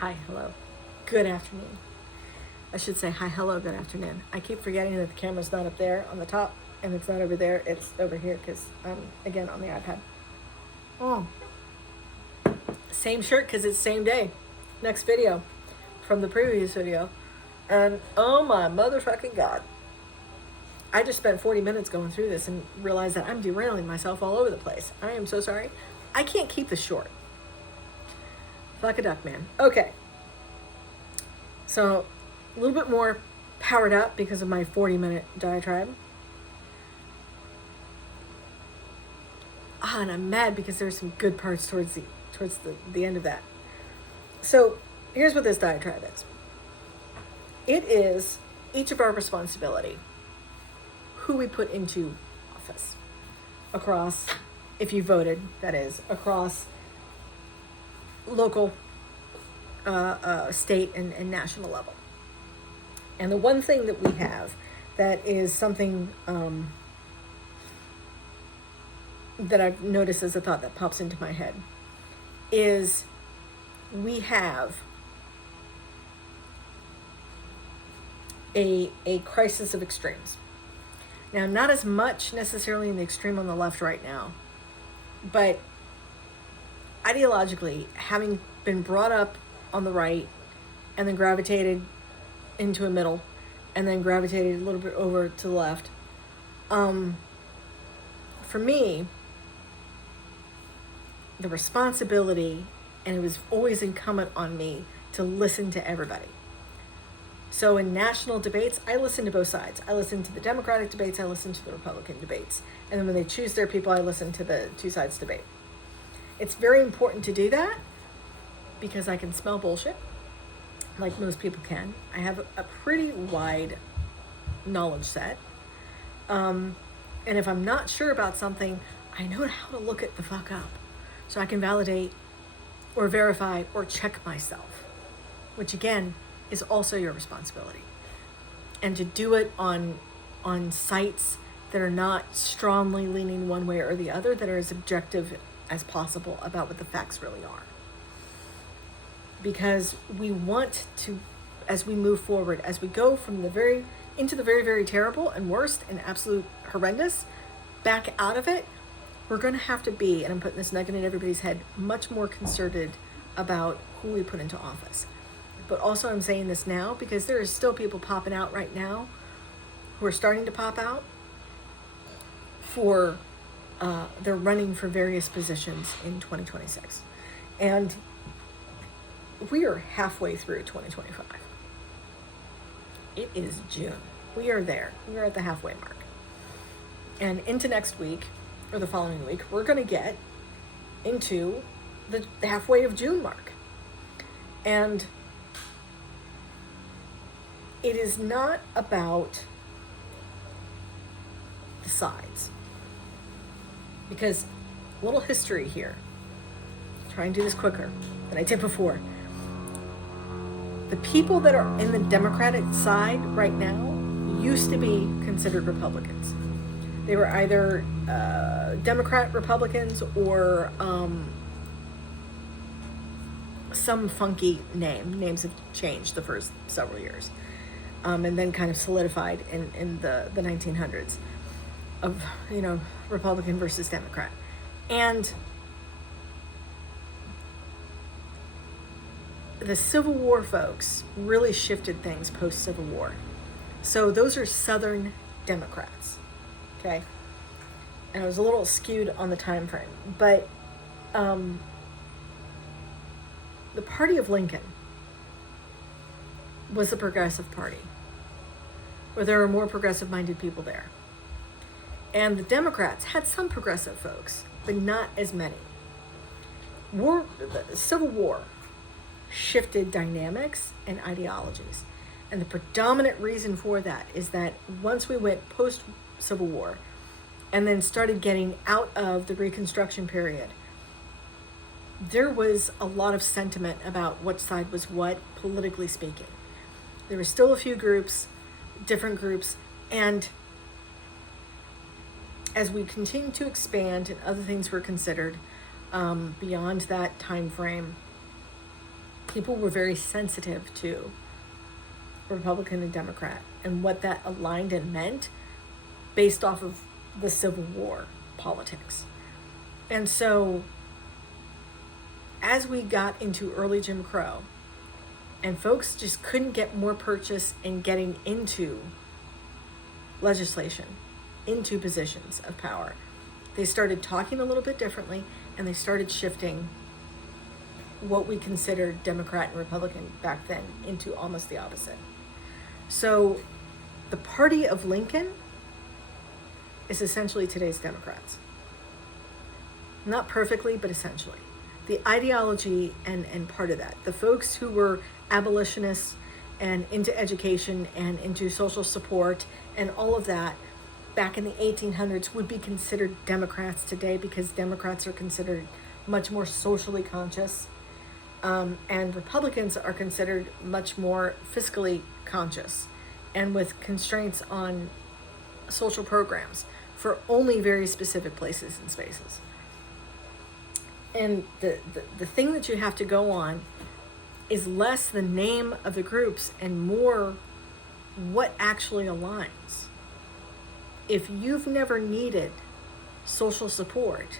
Hi, hello, good afternoon. I should say hi, hello, good afternoon. I keep forgetting that the camera's not up there on the top and it's not over there, it's over here because I'm again on the iPad. Oh, same shirt because it's same day. Next video from the previous video. And oh my motherfucking God. I just spent 40 minutes going through this and realized that I'm derailing myself all over the place. I am so sorry. I can't keep this short. Fuck a duck, man. Okay. So, a little bit more powered up because of my 40-minute diatribe. And I'm mad because there's some good parts towards the end of that. So, here's what this diatribe is. It is each of our responsibility who we put into office across, if you voted, that is, across local, state, and national level. And the one thing that we have that is something that I've noticed as a thought that pops into my head is we have a crisis of extremes. Now, not as much necessarily in the extreme on the left right now, but ideologically, having been brought up on the right and then gravitated into a middle and then gravitated a little bit over to the left, for me, the responsibility, and it was always incumbent on me to listen to everybody. So in national debates, I listen to both sides. I listen to the Democratic debates, I listen to the Republican debates. And then when they choose their people, I listen to the two sides debate. It's very important to do that because I can smell bullshit, like most people can. I have a pretty wide knowledge set. And if I'm not sure about something, I know how to look it the fuck up so I can validate or verify or check myself, which again is also your responsibility. And to do it on sites that are not strongly leaning one way or the other, that are as objective as possible about what the facts really are. Because we want to, as we move forward, as we go from the very into the very, very terrible and worst and absolute horrendous, back out of it, we're going to have to be, and I'm putting this nugget in everybody's head, much more concerted about who we put into office. But also I'm saying this now because there is still people popping out right now who are starting to pop out for, they're running for various positions in 2026. And we are halfway through 2025. It is June. We are there. We are at the halfway mark. And into next week, or the following week, we're going to get into the halfway of June mark. And it is not about the sides. Because a little history here. Try and do this quicker than I did before. The people that are in the Democratic side right now used to be considered Republicans. They were either Democrat Republicans or some funky name. Names have changed the first several years. And then kind of solidified in the 1900s of, Republican versus Democrat. And the Civil War folks really shifted things post-Civil War. So those are Southern Democrats, okay? And I was a little skewed on the time frame. But the party of Lincoln was a progressive party, where there were more progressive-minded people there. And the Democrats had some progressive folks, but not as many. The Civil War shifted dynamics and ideologies. And the predominant reason for that is that once we went post-Civil War and then started getting out of the Reconstruction period, there was a lot of sentiment about what side was what, politically speaking. There were still a few groups, different groups, and as we continued to expand and other things were considered beyond that time frame, people were very sensitive to Republican and Democrat and what that aligned and meant based off of the Civil War politics. And so as we got into early Jim Crow, and folks just couldn't get more purchase in getting into legislation, into positions of power, they started talking a little bit differently, and they started shifting what we considered Democrat and Republican back then into almost the opposite. So the party of Lincoln is essentially today's Democrats. Not perfectly, but essentially. The ideology and part of that. The folks who were abolitionists and into education and into social support and all of that back in the 1800s would be considered Democrats today, because Democrats are considered much more socially conscious, and Republicans are considered much more fiscally conscious and with constraints on social programs for only very specific places and spaces. And the thing that you have to go on is less the name of the groups and more what actually aligns. If you've never needed social support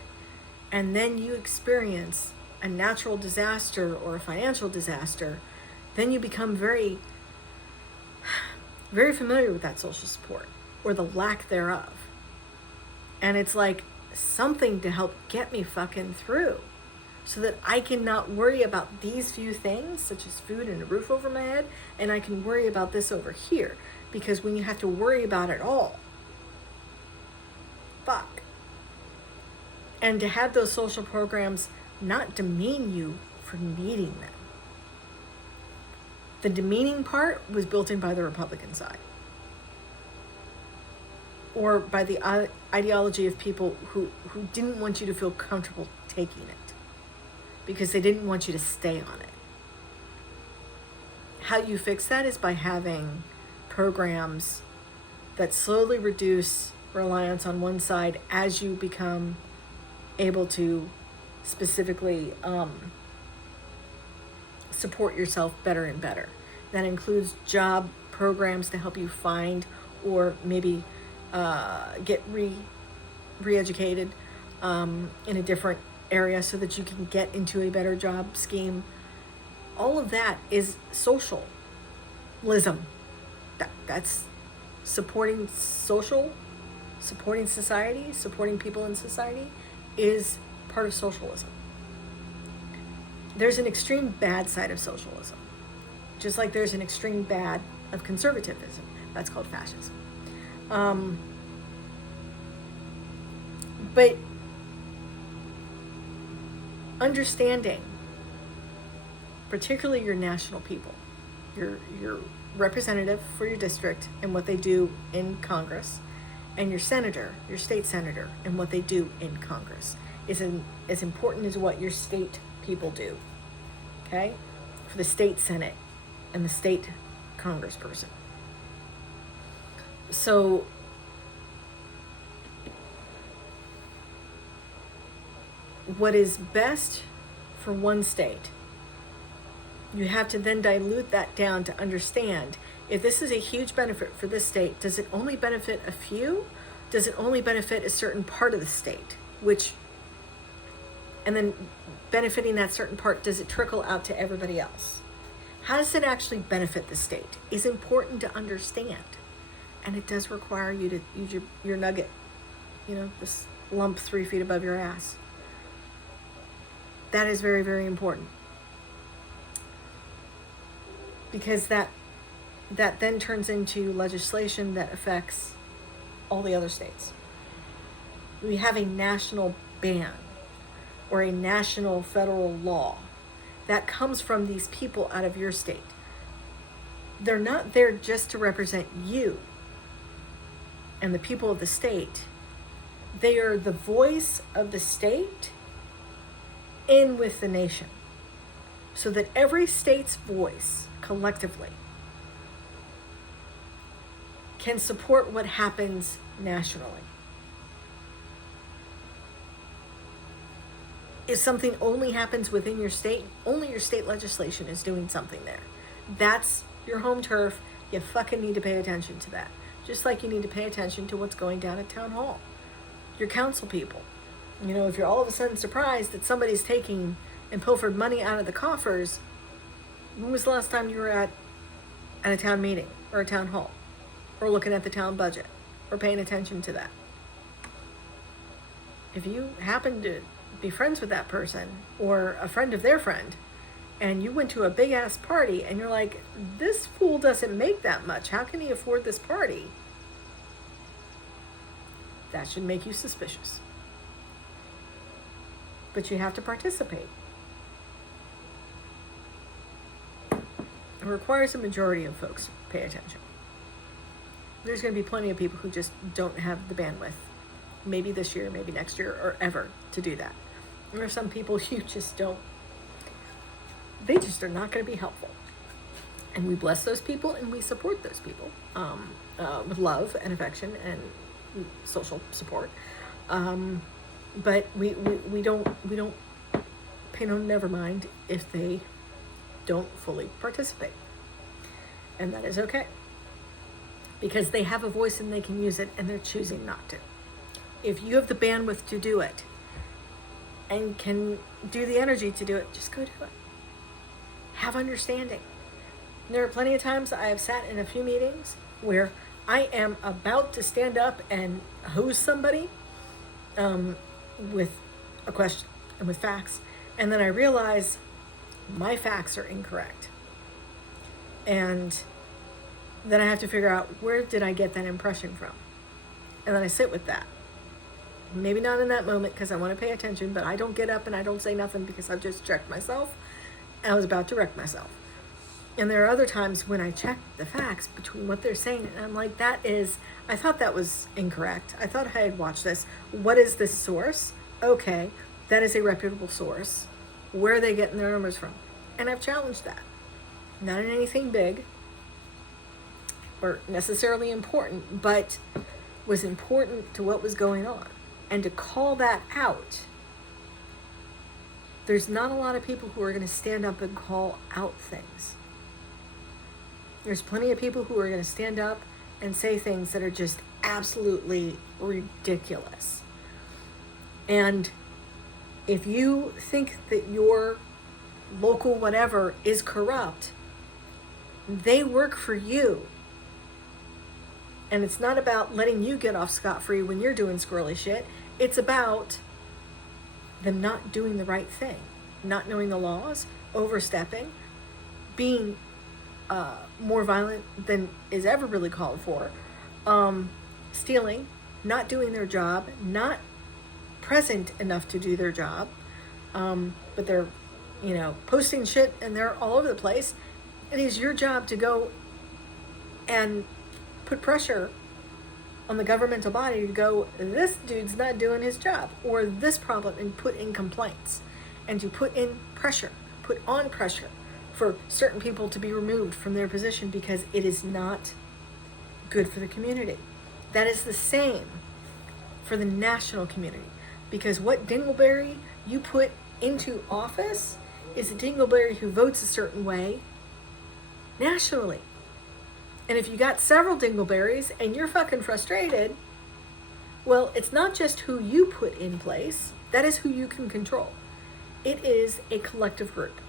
and then you experience a natural disaster or a financial disaster, then you become very, very familiar with that social support or the lack thereof. And it's like something to help get me fucking through so that I can not worry about these few things, such as food and a roof over my head, and I can worry about this over here. Because when you have to worry about it all, fuck. And to have those social programs not demean you for needing them. The demeaning part was built in by the Republican side, or by the ideology of people who didn't want you to feel comfortable taking it because they didn't want you to stay on it. How you fix that is by having programs that slowly reduce reliance on one side as you become able to specifically support yourself better and better. That includes job programs to help you find or maybe get re-educated in a different area so that you can get into a better job scheme. All of that is socialism. That's supporting supporting society, supporting people in society is part of socialism. There's an extreme bad side of socialism, just like there's an extreme bad of conservatism. That's called fascism. But understanding, particularly your national people, your representative for your district and what they do in Congress, and your senator, your state senator, and what they do in Congress is as important as what your state people do, okay? For the state Senate and the state congressperson. So what is best for one state, you have to then dilute that down to understand if this is a huge benefit for this state, does it only benefit a few? Does it only benefit a certain part of the state? And then benefiting that certain part, does it trickle out to everybody else? How does it actually benefit the state is important to understand. And it does require you to use your nugget, this lump 3 feet above your ass. That is very, very important. Because that then turns into legislation that affects all the other states. We have a national ban or a national federal law that comes from these people out of your state. They're not there just to represent you and the people of the state. They are the voice of the state in with the nation, so that every state's voice collectively can support what happens nationally. If something only happens within your state, only your state legislation is doing something there. That's your home turf. You fucking need to pay attention to that. Just like you need to pay attention to what's going down at town hall. Your council people. You know, if you're all of a sudden surprised that somebody's taking and pilfered money out of the coffers, when was the last time you were at a town meeting or a town hall? Or looking at the town budget? Or paying attention to that? If you happen to be friends with that person or a friend of their friend, and you went to a big ass party and you're like, this fool doesn't make that much, how can he afford this party? That should make you suspicious. But you have to participate. It requires a majority of folks to pay attention. There's going to be plenty of people who just don't have the bandwidth, maybe this year, maybe next year, or ever, to do that. There are some people you just don't, they just are not going to be helpful. And we bless those people and we support those people with love and affection and social support. But we don't pay no never mind if they don't fully participate. And that is okay. Because they have a voice and they can use it and they're choosing not to. If you have the bandwidth to do it and can do the energy to do it, just go do it. Have understanding. There are plenty of times I have sat in a few meetings where I am about to stand up and hose somebody with a question and with facts, and then I realize my facts are incorrect. And then I have to figure out, where did I get that impression from? And then I sit with that. Maybe not in that moment because I want to pay attention, but I don't get up and I don't say nothing because I've just checked myself. I was about to wreck myself. And there are other times when I check the facts between what they're saying, and I'm like, I thought that was incorrect. I thought I had watched this. What is this source? Okay, that is a reputable source. Where are they getting their numbers from? And I've challenged that. Not in anything big or necessarily important, but was important to what was going on. And to call that out, there's not a lot of people who are going to stand up and call out things. There's plenty of people who are going to stand up and say things that are just absolutely ridiculous. And if you think that your local whatever is corrupt, they work for you. And it's not about letting you get off scot-free when you're doing squirrely shit. It's about them not doing the right thing, not knowing the laws, overstepping, being more violent than is ever really called for, stealing, not doing their job, not present enough to do their job, but they're, posting shit and they're all over the place. It is your job to go and put pressure on the governmental body to go, this dude's not doing his job, or this problem, and put in complaints, and to put in pressure, put on pressure for certain people to be removed from their position because it is not good for the community. That is the same for the national community, because what dingleberry you put into office is a dingleberry who votes a certain way nationally. And if you got several dingleberries and you're fucking frustrated, well, it's not just who you put in place. That is who you can control. It is a collective group.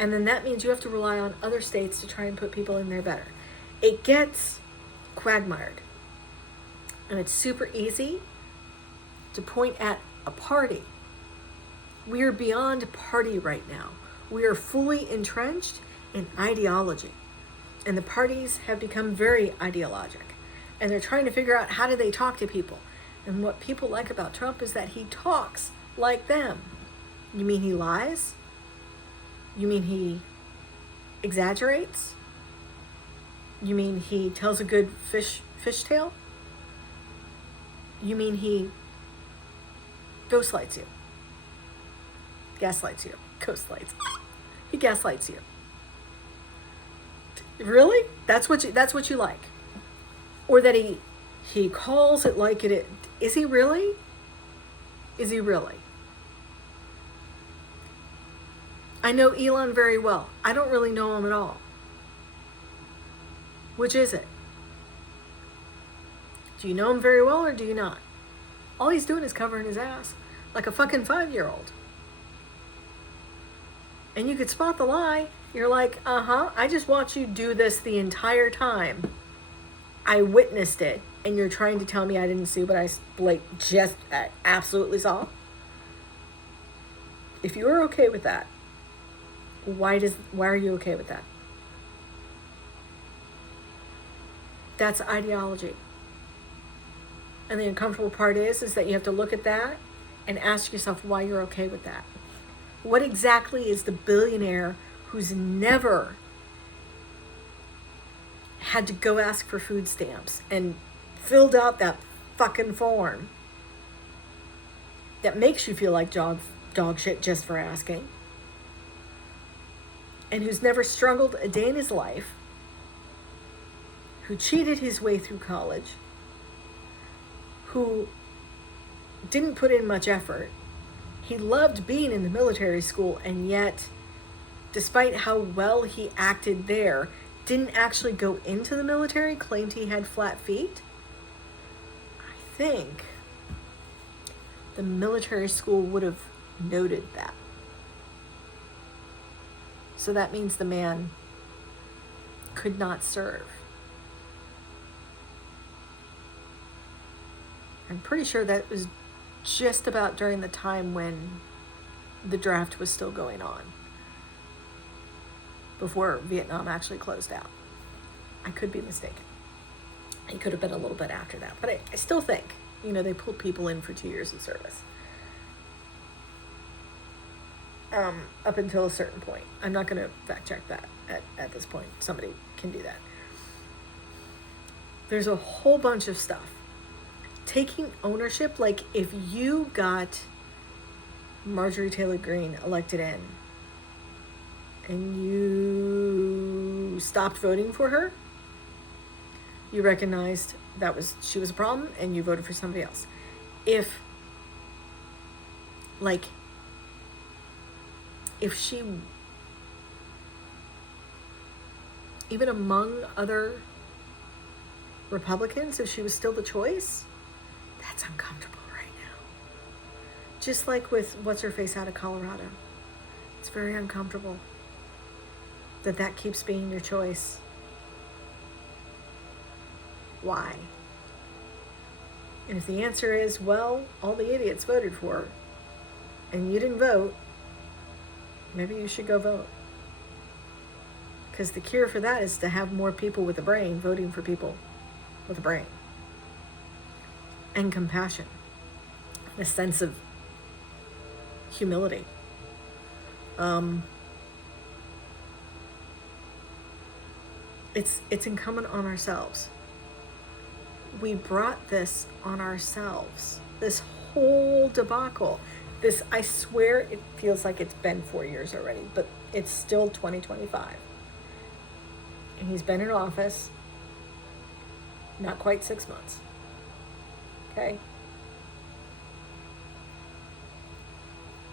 And then that means you have to rely on other states to try and put people in there better. It gets quagmired. And it's super easy to point at a party. We are beyond party right now. We are fully entrenched in ideology. And the parties have become very ideologic. And they're trying to figure out, how do they talk to people? And what people like about Trump is that he talks like them. You mean he lies? You mean he exaggerates? You mean he tells a good fish tale? You mean he gaslights you? Gaslights you. Ghostlights. He gaslights you. Really? That's what you like? Or that he calls it like it is. Is he really? Is he really? I know Elon very well. I don't really know him at all. Which is it? Do you know him very well or do you not? All he's doing is covering his ass like a fucking 5-year-old. And you could spot the lie. You're like, I just watched you do this the entire time. I witnessed it. And you're trying to tell me I didn't see what I just absolutely saw? If you are okay with that, why are you okay with that? That's ideology. And the uncomfortable part is that you have to look at that and ask yourself why you're okay with that. What exactly is the billionaire who's never had to go ask for food stamps and filled out that fucking form that makes you feel like dog shit just for asking, and who's never struggled a day in his life, who cheated his way through college, who didn't put in much effort. He loved being in the military school, and yet, despite how well he acted there, didn't actually go into the military, claimed he had flat feet. I think the military school would have noted that. So that means the man could not serve. I'm pretty sure that was just about during the time when the draft was still going on, before Vietnam actually closed out. I could be mistaken. It could have been a little bit after that. But I still think, they pulled people in for 2 years of service. Up until a certain point. I'm not going to fact check that at this point. Somebody can do that. There's a whole bunch of stuff. Taking ownership, like if you got Marjorie Taylor Greene elected in and you stopped voting for her, you recognized she was a problem and you voted for somebody else. If she, even among other Republicans, if she was still the choice, that's uncomfortable right now. Just like with what's-her-face out of Colorado. It's very uncomfortable that keeps being your choice. Why? And if the answer is, well, all the idiots voted for her and you didn't vote, maybe you should go vote. Because the cure for that is to have more people with a brain voting for people with a brain. And compassion. And a sense of humility. It's incumbent on ourselves. We brought this on ourselves. This whole debacle. I swear it feels like it's been 4 years already, but it's still 2025. And he's been in office not quite 6 months. Okay?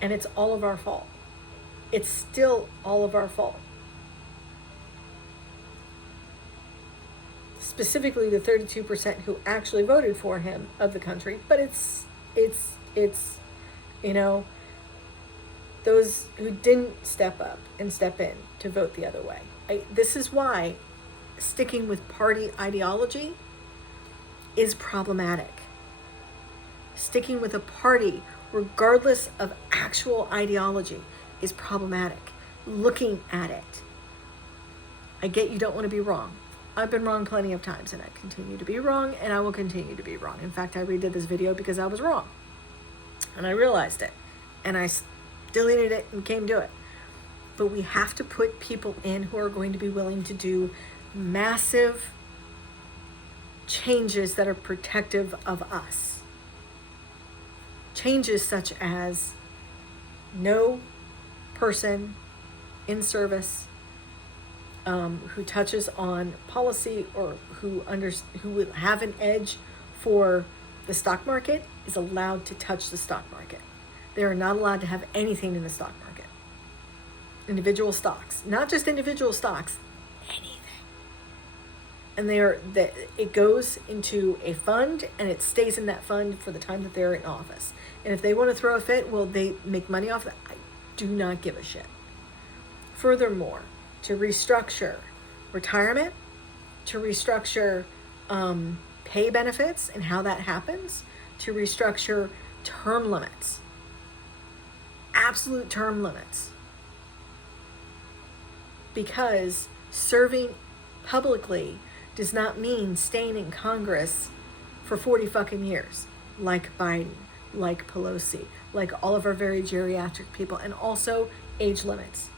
And it's all of our fault. It's still all of our fault. Specifically the 32% who actually voted for him of the country, but it's those who didn't step up and step in to vote the other way. This is why sticking with party ideology is problematic. Sticking with a party, regardless of actual ideology, is problematic. Looking at it. I get you don't want to be wrong. I've been wrong plenty of times, and I continue to be wrong, and I will continue to be wrong. In fact, I redid this video because I was wrong. And I realized it. And I deleted it and came to it. But we have to put people in who are going to be willing to do massive changes that are protective of us. Changes such as no person in service who touches on policy or who would have an edge for the stock market is allowed to touch the stock market. They are not allowed to have anything in the stock market. individual stocks, not just individual stocks, anything. And it goes into a fund, and it stays in that fund for the time that they're in office. And if they want to throw a fit, well, they make money off that. I do not give a shit. Furthermore, to restructure retirement, to restructure pay benefits and how that happens, to restructure term limits, absolute term limits. Because serving publicly does not mean staying in Congress for 40 fucking years, like Biden, like Pelosi, like all of our very geriatric people, and also age limits.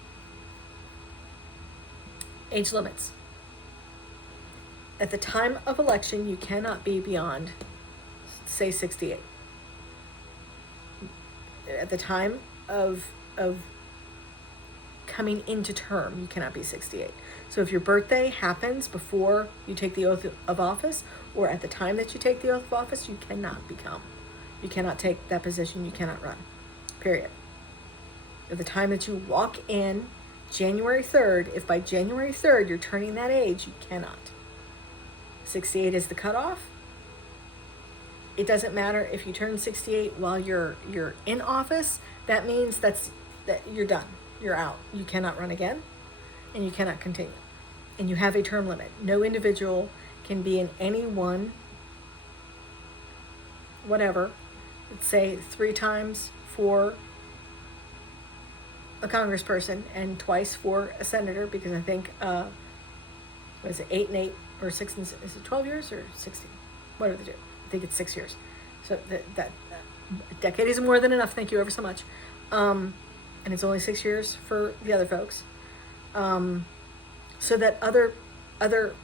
Age limits. At the time of election, you cannot be beyond, say, 68. At the time of coming into term, you cannot be 68. So if your birthday happens before you take the oath of office, or at the time that you take the oath of office, you cannot become. You cannot take that position. You cannot run. Period. At the time that you walk in, January 3rd, if by January 3rd you're turning that age, you cannot. 68 is the cutoff. It doesn't matter if you turn 68 while you're in office. That means that you're done. You're out. You cannot run again, and you cannot continue. And you have a term limit. No individual can be in any one, whatever, let's say 3 times for a congressperson and twice for a senator, because I think, what is it, 8 and 8 or 6 and is it 12 years or 16? What do they do? I think it's 6 years. So that a decade is more than enough. Thank you ever so much. And it's only 6 years for the other folks. So that other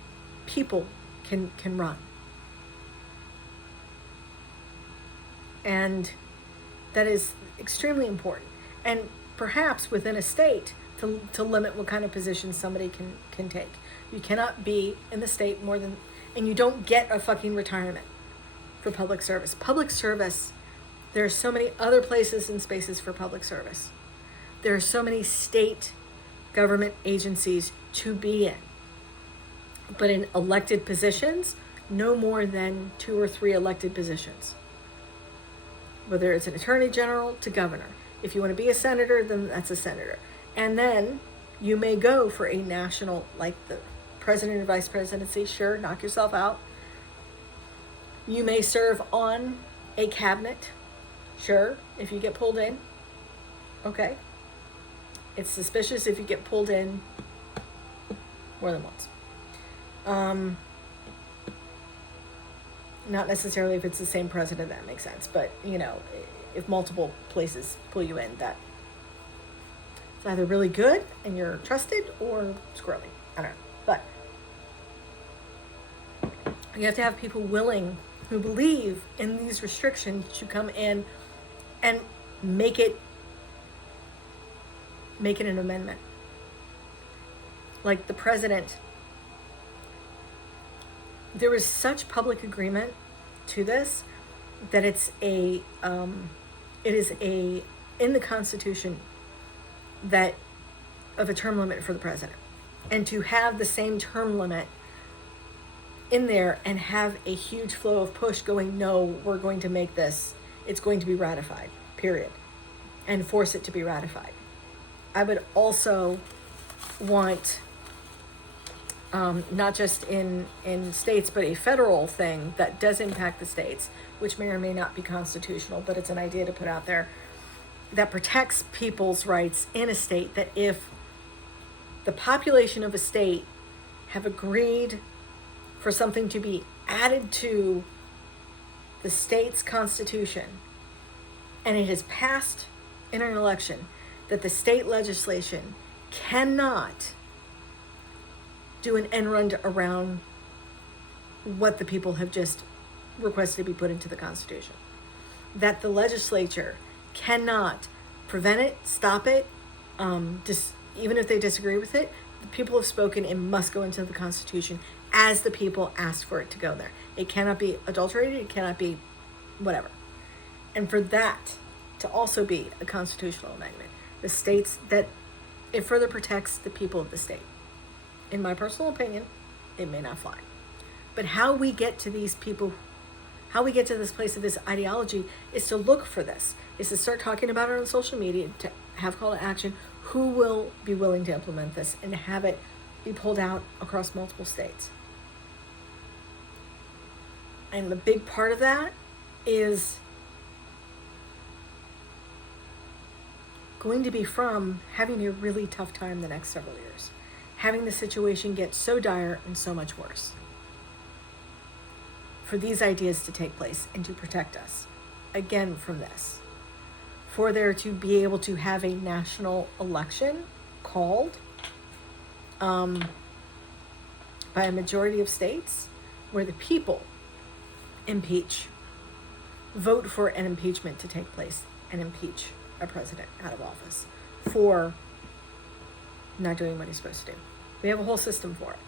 people can run. And that is extremely important. And perhaps within a state to limit what kind of position somebody can take. You cannot be in the state more than, and you don't get a fucking retirement for public service. Public service, there are so many other places and spaces for public service. There are so many state government agencies to be in. But in elected positions, no more than 2 or 3 elected positions. Whether it's an attorney general to governor. If you want to be a senator, then that's a senator. And then you may go for a national, like the president and vice presidency, sure, knock yourself out. You may serve on a cabinet, sure, if you get pulled in. Okay. It's suspicious if you get pulled in more than once. Not necessarily if it's the same president, that makes sense. But, if multiple places pull you in, that it's either really good and you're trusted or squirrely. I don't know. But you have to have people willing who believe in these restrictions to come in and make it an amendment. Like the president, there was such public agreement to this that it is in the Constitution that of a term limit for the president. And to have the same term limit in there and have a huge flow of push going, no, we're going to make this, it's going to be ratified, period. And force it to be ratified. I would also want, not just in states, but a federal thing that does impact the states, which may or may not be constitutional, but it's an idea to put out there, that protects people's rights in a state, that if the population of a state have agreed for something to be added to the state's constitution, and it has passed in an election, that the state legislation cannot do an end run around what the people have just requested to be put into the Constitution. That the legislature cannot prevent it, stop it, even if they disagree with it. The people have spoken, it must go into the Constitution as the people asked for it to go there. It cannot be adulterated, it cannot be whatever. And for that to also be a constitutional amendment, the states that it further protects the people of the state. In my personal opinion, it may not fly. But how we get to these people, how we get to this place of this ideology is to look for this, is to start talking about it on social media, to have call to action, who will be willing to implement this and have it be pulled out across multiple states. And the big part of that is going to be from having a really tough time the next several years, having the situation get so dire and so much worse, for these ideas to take place and to protect us again from this, for there to be able to have a national election called by a majority of states where the people vote for an impeachment to take place and impeach a president out of office for not doing what he's supposed to do. We have a whole system for it.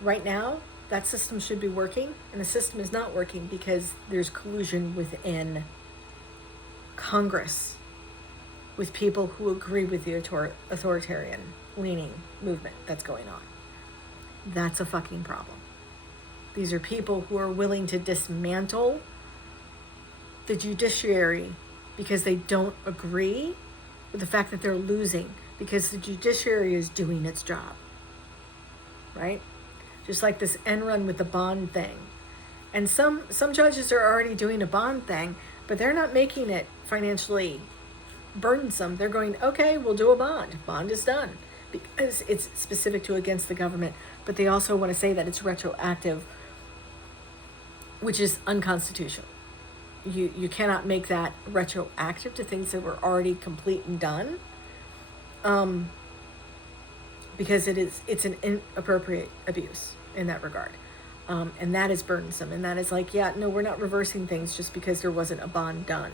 Right now, that system should be working, and the system is not working because there's collusion within Congress with people who agree with the authoritarian leaning movement that's going on. That's a fucking problem. These are people who are willing to dismantle the judiciary because they don't agree with the fact that they're losing, because the judiciary is doing its job, right? Just like this end run with the bond thing. And some judges are already doing a bond thing, but they're not making it financially burdensome. They're going, okay, we'll do a bond. Bond is done because it's specific to against the government. But they also want to say that it's retroactive, which is unconstitutional. You cannot make that retroactive to things that were already complete and done, because it's an inappropriate abuse in that regard, and that is burdensome, and that is like, yeah, no, we're not reversing things just because there wasn't a bond done,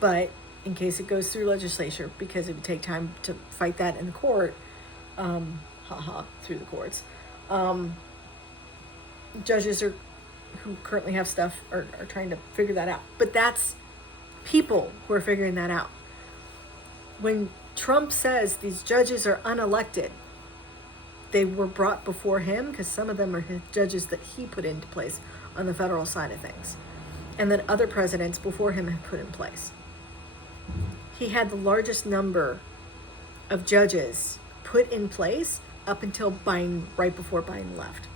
but in case it goes through legislature, because it would take time to fight that in the court, through the courts, judges who currently have stuff are trying to figure that out. But that's people who are figuring that out. When Trump says these judges are unelected, they were brought before him because some of them are his judges that he put into place on the federal side of things, and that other presidents before him have put in place. He had the largest number of judges put in place up until Biden, right before Biden left.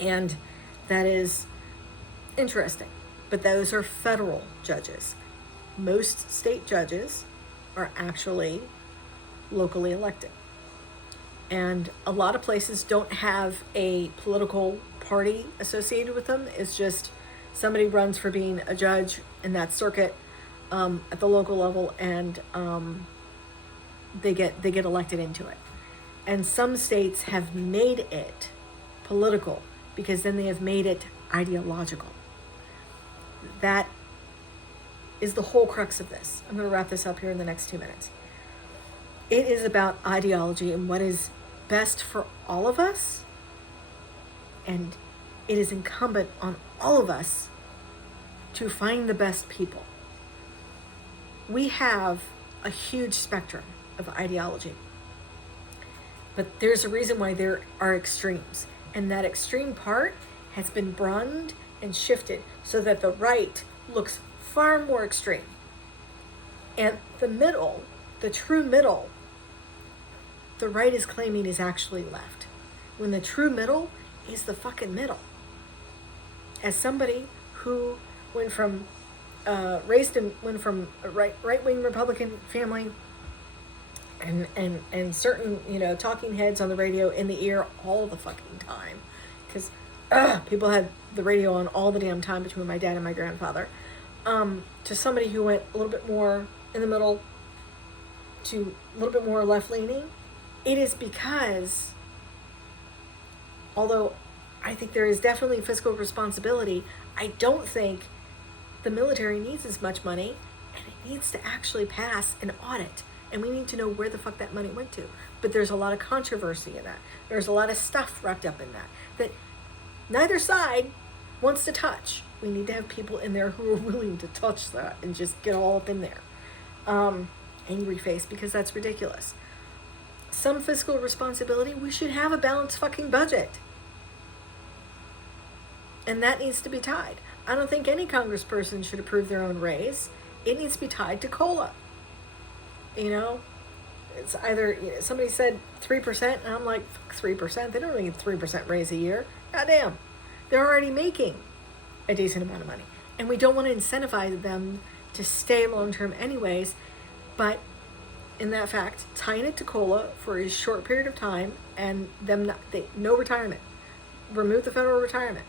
And that is interesting, but those are federal judges. Most state judges are actually locally elected. And a lot of places don't have a political party associated with them. It's just somebody runs for being a judge in that circuit at the local level, and they get elected into it. And some states have made it political, because then they have made it ideological. That is the whole crux of this. I'm going to wrap this up here in the next 2 minutes. It is about ideology and what is best for all of us. And it is incumbent on all of us to find the best people. We have a huge spectrum of ideology, but there's a reason why there are extremes. And that extreme part has been broadened and shifted so that the right looks far more extreme. And the middle, the true middle, the right is claiming is actually left, when the true middle is the fucking middle. As somebody who went from a right-wing Republican family, and certain, talking heads on the radio in the ear all the fucking time, because people had the radio on all the damn time between my dad and my grandfather, to somebody who went a little bit more in the middle to a little bit more left-leaning. It is because, although I think there is definitely fiscal responsibility, I don't think the military needs as much money, and it needs to actually pass an audit. And we need to know where the fuck that money went to. But there's a lot of controversy in that. There's a lot of stuff wrapped up in that neither side wants to touch. We need to have people in there who are willing to touch that and just get all up in there. angry face because that's ridiculous. Some fiscal responsibility, we should have a balanced fucking budget. And that needs to be tied. I don't think any congressperson should approve their own raise. It needs to be tied to COLA. You know, it's either, somebody said 3%, and I'm like, 3%? They don't need 3% raise a year. Goddamn. They're already making a decent amount of money. And we don't want to incentivize them to stay long-term anyways, but in that fact, tying it to COLA for a short period of time and them no retirement. Remove the federal retirement,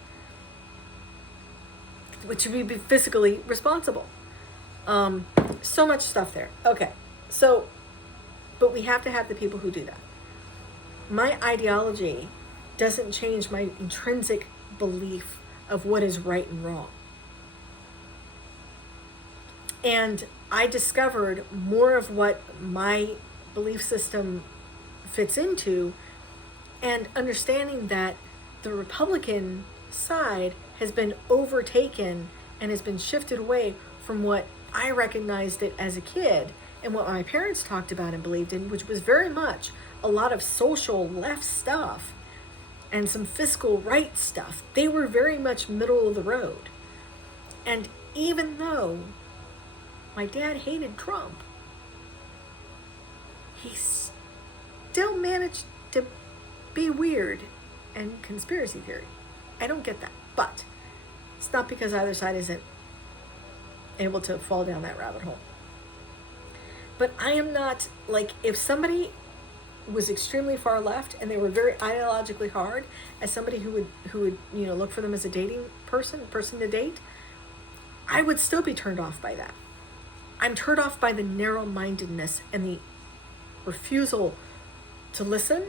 which would be fiscally responsible. So much stuff there. Okay, so, but we have to have the people who do that. My ideology doesn't change my intrinsic belief of what is right and wrong. And I discovered more of what my belief system fits into, and understanding that the Republican side has been overtaken and has been shifted away from what I recognized it as a kid and what my parents talked about and believed in, which was very much a lot of social left stuff and some fiscal right stuff. They were very much middle of the road. And even though my dad hated Trump, he still managed to be weird and conspiracy theory. I don't get that. But it's not because either side isn't able to fall down that rabbit hole. But I am not, like, if somebody was extremely far left and they were very ideologically hard, as somebody who would look for them as a dating person to date, I would still be turned off by that. I'm turned off by the narrow-mindedness and the refusal to listen,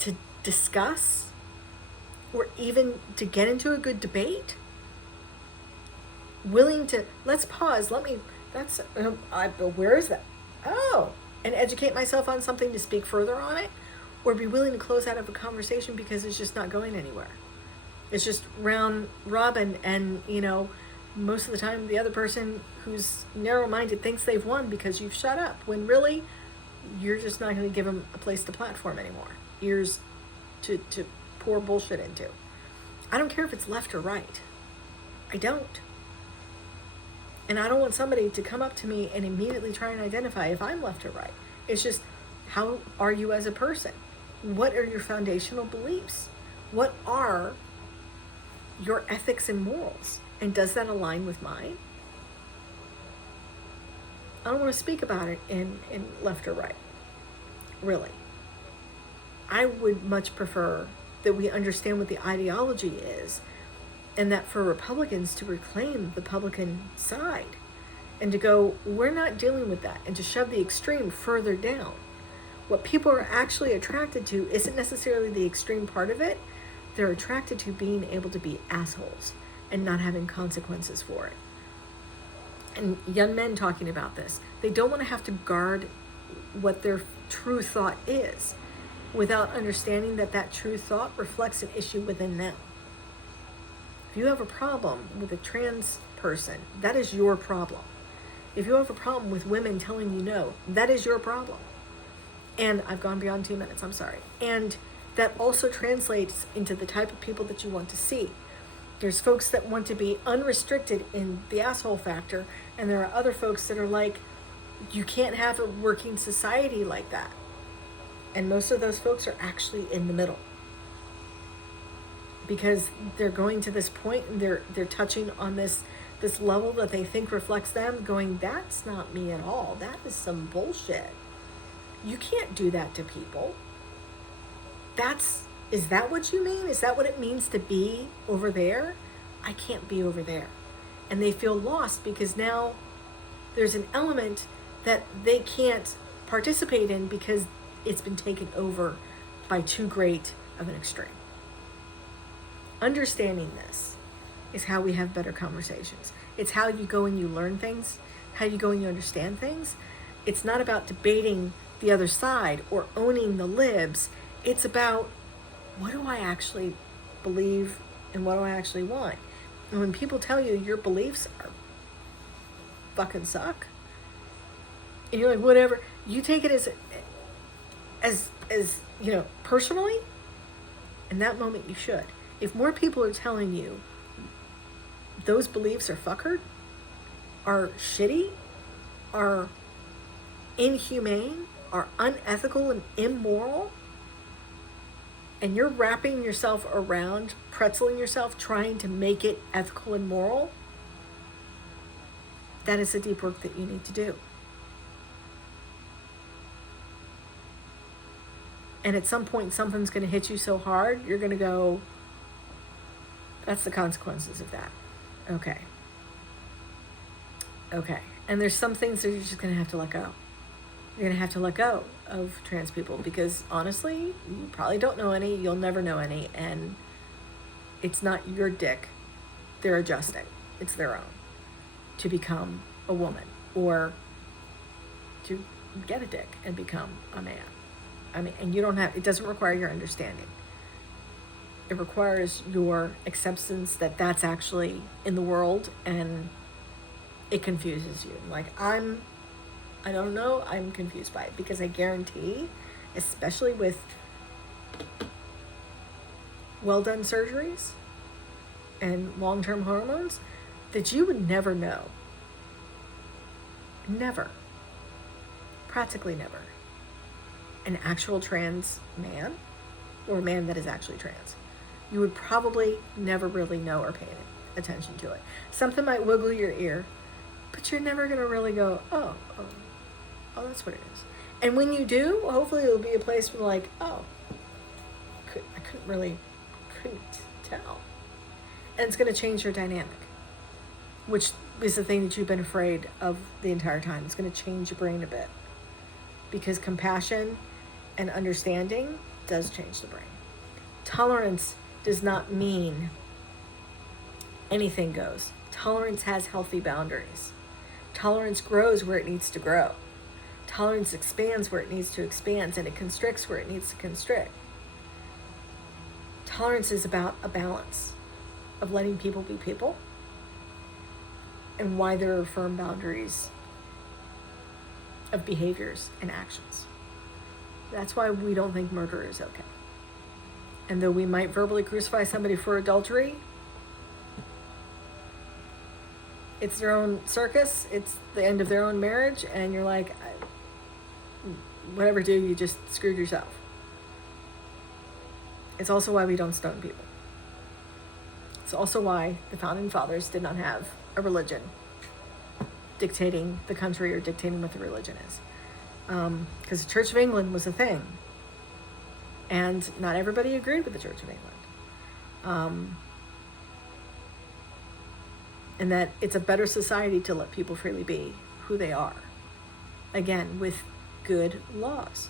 to discuss, or even to get into a good debate. Willing to, let's pause, where is that? Oh, and educate myself on something to speak further on it, or be willing to close out of a conversation because it's just not going anywhere. It's just round robin, and, most of the time the other person who's narrow-minded thinks they've won because you've shut up, when really you're just not going to give them a place to platform anymore, ears to pour bullshit into. I don't care if it's left or right. I don't. And I don't want somebody to come up to me and immediately try and identify if I'm left or right. It's just, how are you as a person? What are your foundational beliefs? What are your ethics and morals? And does that align with mine? I don't want to speak about it in left or right, really. I would much prefer that we understand what the ideology is, and that for Republicans to reclaim the Republican side and to go, we're not dealing with that, and to shove the extreme further down. What people are actually attracted to isn't necessarily the extreme part of it. They're attracted to being able to be assholes and not having consequences for it. And young men talking about this, they don't want to have to guard what their true thought is without understanding that that true thought reflects an issue within them. If you have a problem with a trans person, that is your problem. If you have a problem with women telling you no, that is your problem. And I've gone beyond 2 minutes, I'm sorry. And that also translates into the type of people that you want to see. There's folks that want to be unrestricted in the asshole factor, and there are other folks that are like, you can't have a working society like that. And most of those folks are actually in the middle, because they're going to this point and they're touching on this level that they think reflects them, going, that's not me at all. That is some bullshit. You can't do that to people. Is that what you mean? Is that what it means to be over there? I can't be over there. And they feel lost because now there's an element that they can't participate in because it's been taken over by too great of an extreme. Understanding this is how we have better conversations. It's how you go and you learn things, how you go and you understand things. It's not about debating the other side or owning the libs. It's about, what do I actually believe and what do I actually want? And when people tell you your beliefs are fucking suck, And you're like, whatever. You take it as personally. In that moment, you should. If more people are telling you those beliefs are fuckered, are shitty, are inhumane, are unethical and immoral, and you're wrapping yourself around, pretzeling yourself, trying to make it ethical and moral, that is the deep work that you need to do. And at some point, something's going to hit you so hard, you're going to go, that's the consequences of that. Okay. And there's some things that you're just going to have to let go. You're going to have to let go of trans people because honestly, you probably don't know any, you'll never know any, and it's not your dick they're adjusting. It's their own to become a woman or to get a dick and become a man. I mean, and it doesn't require your understanding. It requires your acceptance that that's actually in the world, and it confuses you. Like, I don't know, I'm confused by it because I guarantee, especially with well-done surgeries and long-term hormones, that you would never know. Never. Practically never. An actual trans man or a man that is actually trans. You would probably never really know or pay attention to it. Something might wiggle your ear, but you're never going to really go, oh, that's what it is. And when you do, hopefully it'll be a place where like, oh, I couldn't tell. And it's going to change your dynamic, which is the thing that you've been afraid of the entire time. It's going to change your brain a bit because compassion and understanding does change the brain. Tolerance does not mean anything goes. Tolerance has healthy boundaries. Tolerance grows where it needs to grow. Tolerance expands where it needs to expand, and it constricts where it needs to constrict. Tolerance is about a balance of letting people be people and why there are firm boundaries of behaviors and actions. That's why we don't think murder is okay. And though we might verbally crucify somebody for adultery, it's their own circus, it's the end of their own marriage, and you're like, whatever, dude, you just screwed yourself. It's also why we don't stone people. It's also why the founding fathers did not have a religion dictating the country or dictating what the religion is. Because the Church of England was a thing. And not everybody agreed with the Church of England. And that it's a better society to let people freely be who they are. Again, with good laws.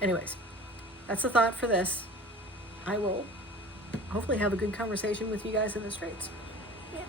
Anyways, that's the thought for this. I will hopefully have a good conversation with you guys in the streets. Yeah.